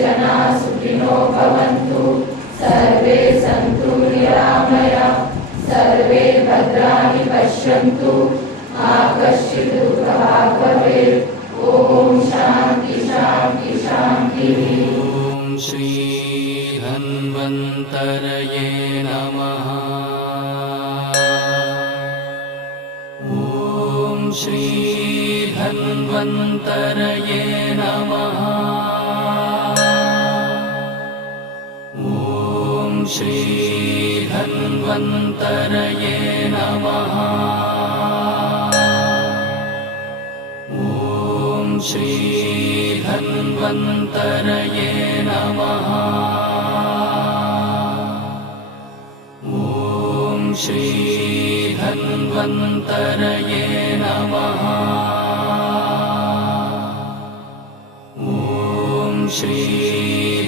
जना सुखिनो भवन्तु सर्वे सन्तु निरामयाः सर्वे भद्राणि पश्यन्तु मा कश्चित् दुःखः भवेत् ॐ शान्ति शान्ति शान्तिः। ॐ श्री धन्वन्तरये नमः। ॐ श्री धन्वन्तरये नमः। ॐ श्री धन्वन्तरये नमः। ॐ श्री धन्वन्तरये नमः। ॐ श्री धन्वन्तरये नमः। ॐ श्री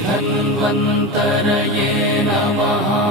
धन्वन्तरये नमः।